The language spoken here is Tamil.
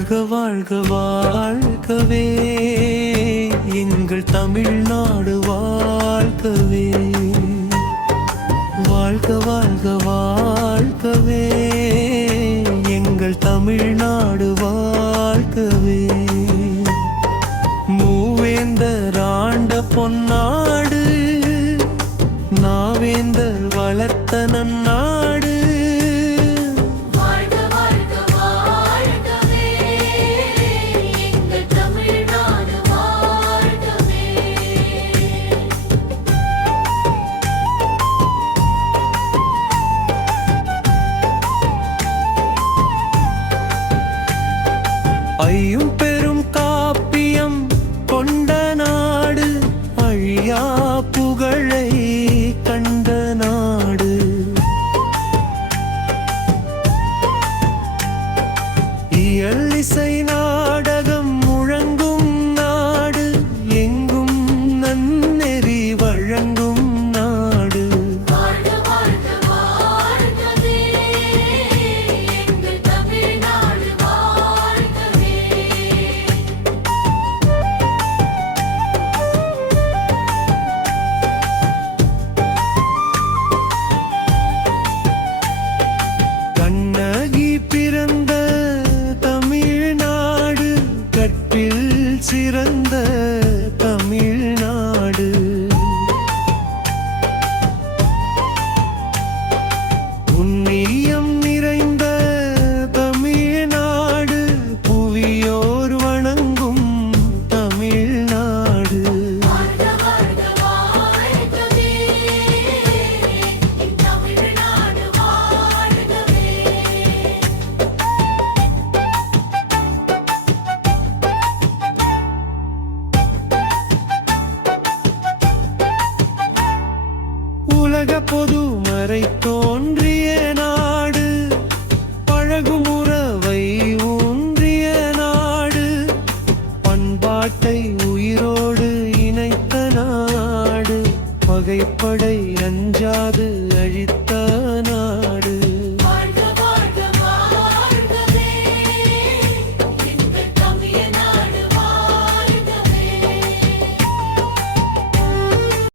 வாழ்க வாழ்க வாழ்கவே எங்கள் தமிழ்நாடு வாழ்கவே. வாழ்க வாழ்க வாழ்கவே எங்கள் தமிழ்நாடு வாழ்கவே. மூவேந்தர் ஆண்ட பொன்னாடு, நாவேந்தர் வளர்த்த நன்னாடு. ஐயும் பெரும் காப்பியம் கொண்ட நாடு, அழியா புகழை கண்ட நாடு. இயல் இசை நாடகம் முழங்கும் நாடு, எங்கும் நன்னெறி வழங்கும் நாடு. பிறந்த தமிழ்நாடு, கற்பில் சிறந்த தமிழ்நாடு. புண்ணியம் நிறைந்த தமிழ்நாடு, புவியோர் வணங்கும் தமிழ்நாடு. உலக பொதுமறை தோன்றிய நாடு, பழகும் உறவை ஊன்றிய நாடு, பண்பாட்டை உயிரோடு இணைத்த நாடு, பகைப்படை